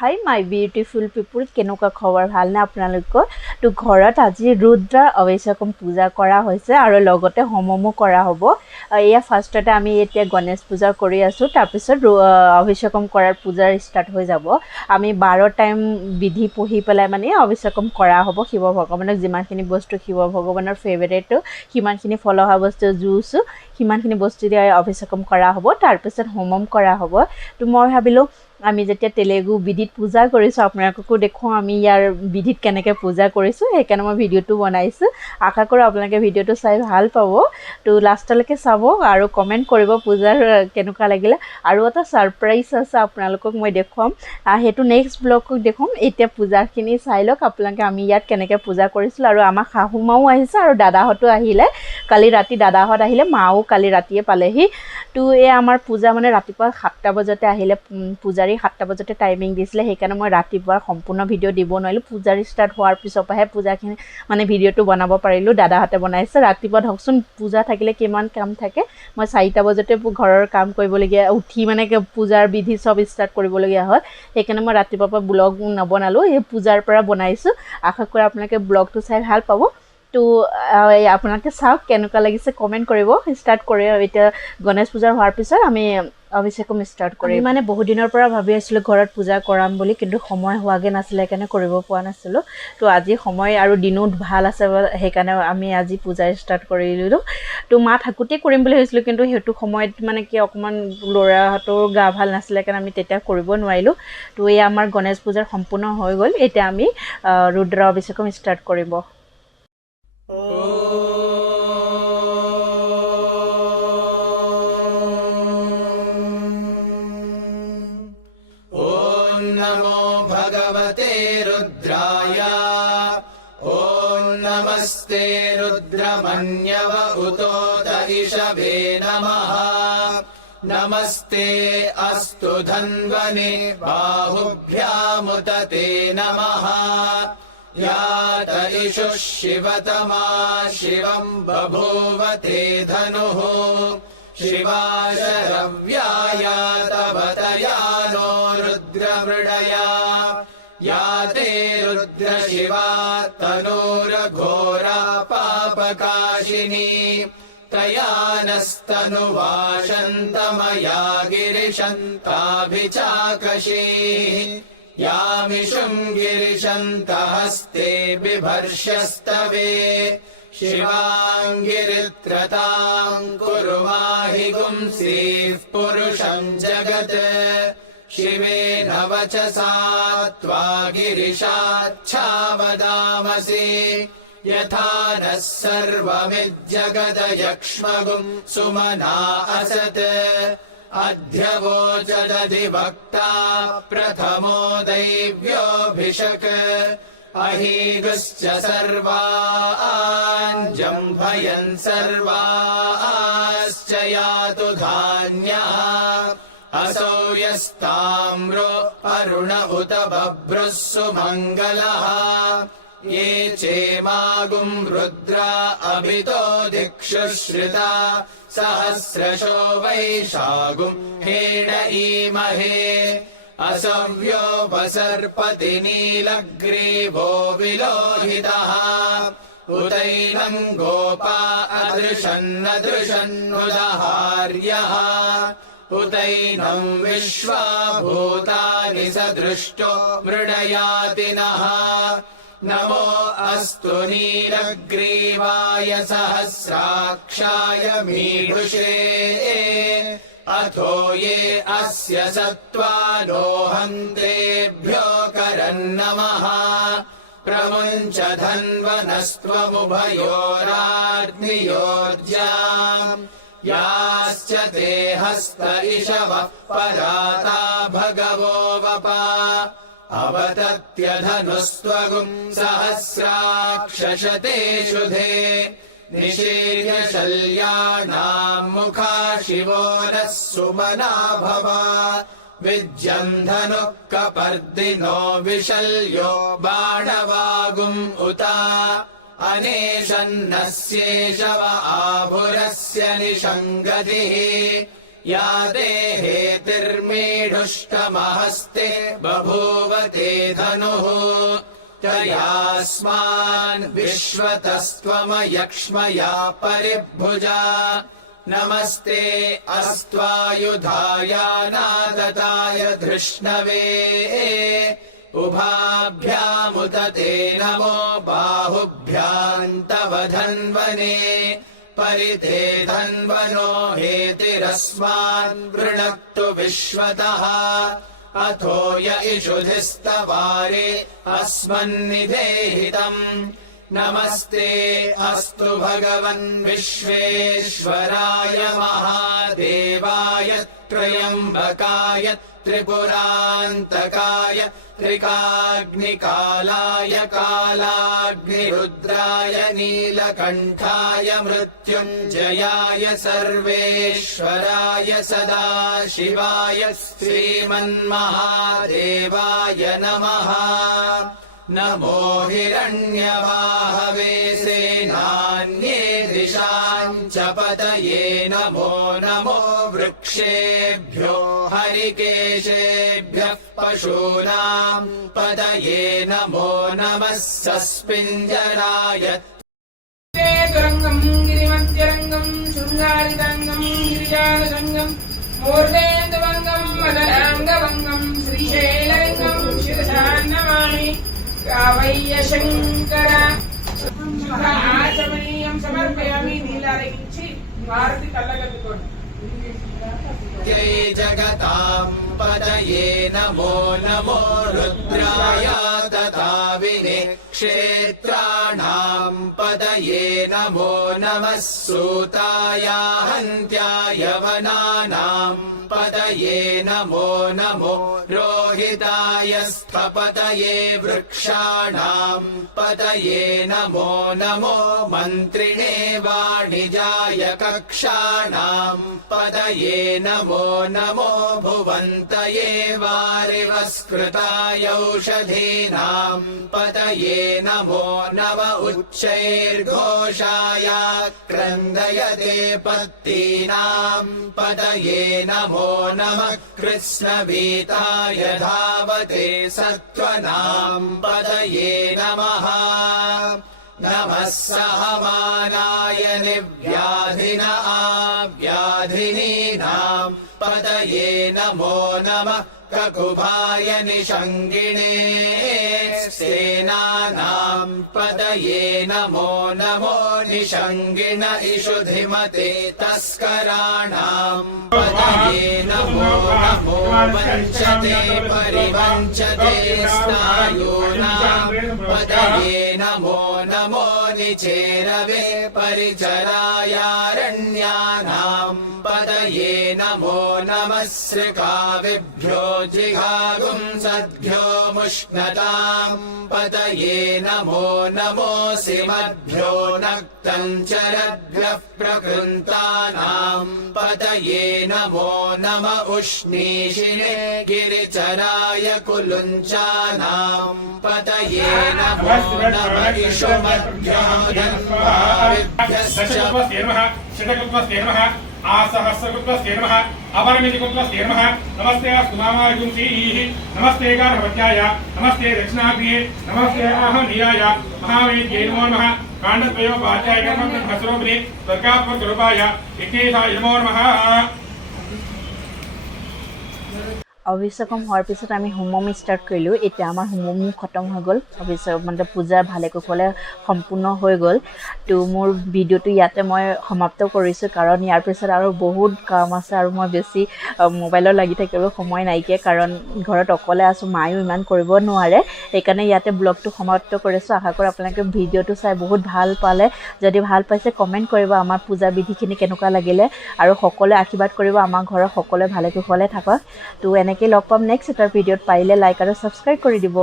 Hi my beautiful পিপুল, কেনেকুৱা খবৰ, ভালনে আপোনালোকৰ? তো ঘৰত আজি ৰুদ্ৰাৰ অভিষেকম পূজা কৰা হৈছে আৰু লগতে হোমমো কৰা হ'ব। এয়া ফাৰ্ষ্টতে আমি এতিয়া গণেশ পূজা কৰি আছোঁ, তাৰপিছত অভিষেকম কৰাৰ পূজাৰ ষ্টাৰ্ট হৈ যাব। আমি 12 টাইম বিধি পঢ়ি পেলাই মানে অভিষেকম কৰা হ'ব। শিৱ ভগৱানক যিমানখিনি বস্তু শিৱ ভগৱানৰ ফেভৰেট সিমানখিনি ফল অহা বস্তু জুচ সিমানখিনি বস্তু দিয়ে অভিষেকম কৰা হ'ব। তাৰপিছত হোমম কৰা হ'ব। তো মই ভাবিলোঁ আমি যেতিয়া তেলেগু বিধিত পূজা কৰিছোঁ আপোনালোককো দেখুৱাওঁ আমি ইয়াৰ বিধিত কেনেকৈ পূজা কৰিছোঁ, সেইকাৰণে মই ভিডিঅ'টো বনাইছোঁ। আশা কৰোঁ আপোনালোকে ভিডিঅ'টো চাই ভাল পাব। তো লাষ্টলৈকে চাব আৰু কমেণ্ট কৰিব পূজাৰ কেনেকুৱা লাগিলে। আৰু এটা ছাৰপ্ৰাইজ আছে আপোনালোকক মই দেখুৱাম, সেইটো নেক্সট ব্লগত দেখুৱাম। এতিয়া পূজাখিনি চাই লওক আপোনালোকে আমি ইয়াত কেনেকৈ পূজা কৰিছিলোঁ। আৰু আমাৰ শাহু মাও আহিছে আৰু দাদাহঁতো আহিলে, কালি ৰাতি দাদাহঁত আহিলে, মাও কালি ৰাতিয়ে পালেহি। তো এই আমাৰ পূজা মানে ৰাতিপুৱা 7টা বজাতে আহিলে, পূজাৰী 7টা বজাতে টাইমিং দিছিলে, সেইকাৰণে মই ৰাতিপুৱা সম্পূৰ্ণ ভিডিঅ' দিব নোৱাৰিলোঁ। পূজাৰী ষ্টাৰ্ট হোৱাৰ পিছৰ পৰাহে পূজাখিনি মানে ভিডিঅ'টো বনাব পাৰিলোঁ। দাদাহঁতে বনাইছে। ৰাতিপুৱা ধৰকচোন পূজা থাকিলে কিমান কাম থাকে। মই 4টা বজাতে ঘৰৰ কাম কৰিবলগীয়া, উঠি মানে পূজাৰ বিধি চব ষ্টাৰ্ট কৰিবলগীয়া হয়, সেইকাৰণে মই ৰাতিপুৱাৰ পৰা ব্লগ নবনালোঁ, এই পূজাৰ পৰা বনাইছোঁ। আশা কৰোঁ আপোনালোকে ব্লগটো চাই ভাল পাব। তো আপোনালোকে চাওক কেনেকুৱা লাগিছে, কমেণ্ট কৰিব। ষ্টাৰ্ট কৰে এতিয়া গণেশ পূজা হোৱাৰ পিছত আমি অভিষেকম ষ্টাৰ্ট কৰিম। মানে বহুত দিনৰ পৰা ভাবি আছিলোঁ ঘৰত পূজা কৰাম বুলি, কিন্তু সময় হোৱাগৈ নাছিলে, সেইকাৰণে কৰিব পৰা নাছিলোঁ। তো আজি সময় আৰু দিনো ভাল আছে, সেইকাৰণে আমি আজি পূজা ষ্টাৰ্ট কৰিলোঁ। তো মা থাকোঁতেই কৰিম বুলি ভাবিছিলোঁ, কিন্তু সেইটো সময়ত মানে কি অকণমান ল'ৰাহঁতৰ গা ভাল নাছিলে, সেইকাৰণে আমি তেতিয়া কৰিব নোৱাৰিলোঁ। তো এই আমাৰ গণেশ পূজাৰ সম্পূৰ্ণ হৈ গ'ল। এতিয়া আমি ৰুদ্ৰ অভিষেকম ষ্টাৰ্ট কৰিব। नमस्ते रुद्रमन्यव उतोत इषवे नमः। नमस्ते अस्तु धन्वने बाहुभ्यामुत ते नमः। यात इषुः शिवतमा शिवम् बभूव ते धनुः। शिवा शरव्याया तवतया नो रुद्रमृडया। या ते रुद्रशिवा तनूरघोरा पापकाशिनी। तया नस्तनुवाशन्तमया गिरिशन्ताभिचाकशीः। यामिषुम् गिरिशन्तहस्ते बिभर्ष्यस्तवे। शिवाङ्गिरित्रताम् कुरु माहि गुंसीः पुरुषम् जगत्। शिवेन वचसा त्वा गिरिशाच्छावदामसि। यथा नः सर्वमिज्जगदयक्ष्मगुम् सुमना असत्। अध्यवोचदधिवक्ता प्रथमो दैव्योऽभिषक्। अहीगुश्च सर्वाञ्जम्भयन् सर्वाश्च यातु धान्यः। असौ यस्ताम्रो अरुण उत बभ्रुः सुमङ्गलः। ये चेमागुम् रुद्रा अभितो दिक्षु श्रिता। सहस्रशो वैशागुम् हेड ईमहे। असव्यो वसर्पति नीलग्रीवो विलोहितः। उदैनम् गोपा अदृशन्नदृशन्नुदहार्यः। उदैनम् विश्वा भूतानि सदृष्टो मृडयाति नः। नमो अस्तु नीलग्रीवाय सहस्राक्षाय मीढुषे। अथो ये अस्य सत्त्वानोहन्तेभ्यो करन्नमः। प्रमुञ्च धन्वनस्त्वमुभयोराग्नियोर्जाम्। याश्च ते हस्त इषवः पराता भगवो वपा। अवतत्यधनुस्त्वगुम् सहस्राक्षशते शुधे। निशीर्य शल्यानाम् मुखा शिवो नः सुमना भव। विज्यम् धनुः कपर्दिनो विशल्यो बाणवागुम् उता। अनेशन्नस्येषव आभुरस्य निषङ्गतिः। या देहेतिर्मीढुष्टमहस्ते बभूव ते धनुः तयास्मान् विश्वतस्त्वमयक्ष्मया परिभुजा नमस्ते अस्त्वायुधाय नादताय धृष्णवे उभाभ्यामुत ते नमो बाहुभ्याम् तव धन्वने परिते धन्वनो हेतिरस्मान् वृणक्तु विश्वतः अथो य इषुधिस्तवारे अस्मन्निधेहितम् नमस्ते अस्तु भगवन् विश्वेश्वराय महादेवाय त्र्यम्बकाय त्रिपुरान्तकाय त्रिकाग्निकालाय कालाग्निरुद्राय नीलकण्ठाय मृत्युञ्जयाय सर्वेश्वराय सदाशिवाय श्रीमन्महादेवाय नमः नमो हिरण्यवाहवे सेनान्ये दिशाम् च पतये नमो नमो वृक्षेभ्यो हरिकेशेभ्यः पशूनाम् पतये नमो नमः सस्मिञ्जराय तुरङ्गम् गिरिमध्यरङ्गम् शृङ्गारितरङ्गम् गिरिजालरङ्गम् मूर्धेन्दुभङ्गम् मदराङ्गभङ्गम् श्रीशैलरङ्गम् शिरसा नमामि कावय्य शङ्कर आचमनीयं समर्पयामि नीलारగించి హారతి కళ్ళగద్దుకోండి जय जगताम् पतये नमो नमो रुद्राय तथा विनेक्षेत्राणाम् पतये नमो नमः सूताय हन्त्याय वनानाम् पतये नमो नमो रोहिताय स्थपतये वृक्षाणाम् पतये नमो नमो मन्त्रिणे वाणिजाय कक्षाणाम् पतये नमो नमो भुवन्तये वारिवस्कृताय औषधीनाम् पतये नमो नम उच्चैर्घोषाय क्रन्दयते पत्तीनाम् पतये नमो नमः कृष्णवीताय धावते सत्त्वनाम् पतये नमः नमः सहमानाय निव्याधिन आव्याधिनीनाम् पतये नमो नमः ककुभाय निषङ्गिणे सेनानाम् पतये नमो नमो निषङ्गिण इषुधिमते तस्कराणाम् पतये नमो नमो वञ्चते परिवञ्चते स्नायूनाम् पतये नमो नमो निचेरवे परिचरायारण्यानाम् पतये नमो नमः श्रिकाविभ्यो जिघागुंसद्भ्यो मुष्णताम् पतये नमो नमोऽसिमद्भ्यो नक्तञ्चरद्भ्यः प्रकृन्तानाम् पतये नमो नम उष्णीषिणे गिरिचराय कुलुञ्चानाम् पतये नमो नम इषुमद्भ्यो धन्वाविभ्यश्च शतकुत्वस्ते नमः आसहस्रकुत्वस्ते नमः अपरमितिकुत्वस्ते नमः नमस्ते अस्तु मामायुंसीः नमस्ते गार्हवत्याय नमस्ते दक्षिणाग्निये नमस्ते आहनीयाय महावेद्यै नमो नमः काण्डद्वयोपाध्याय कर्मब्रह्मस्वरूपिणे स्वर्गात्मस्वरूपाय विघ्नेशाय नमो नमः। অভিষেকম হোৱাৰ পিছত আমি হোমম ষ্টাৰ্ট কৰিলোঁ। এতিয়া আমাৰ হোমম খতম হৈ গ'ল, অভিষেক মানে পূজা ভালে কুশলে সম্পূৰ্ণ হৈ গ'ল। তো মোৰ ভিডিঅ'টো ইয়াতে মই সমাপ্ত কৰিছোঁ, কাৰণ ইয়াৰ পিছত আৰু বহুত কাম আছে আৰু মই বেছি মোবাইলত লাগি থাকিবলৈ সময় নাইকিয়া, কাৰণ ঘৰত অকলে আছোঁ, মায়েও ইমান কৰিব নোৱাৰে। সেইকাৰণে ইয়াতে ব্লগটো সমাপ্ত কৰিছোঁ। আশা কৰোঁ আপোনালোকে ভিডিঅ'টো চাই বহুত ভাল পালে। যদি ভাল পাইছে কমেণ্ট কৰিব আমাৰ পূজা বিধিখিনি কেনেকুৱা লাগিলে, আৰু সকলোৱে আশীৰ্বাদ কৰিব আমাৰ ঘৰৰ সকলোৱে ভালে কুশলে থাকক। তো এনেকৈ লগ পাম নেক্সট এটা ভিডিঅ'ত। পাৰিলে লাইক আৰু ছাবস্ক্ৰাইব কৰি দিব।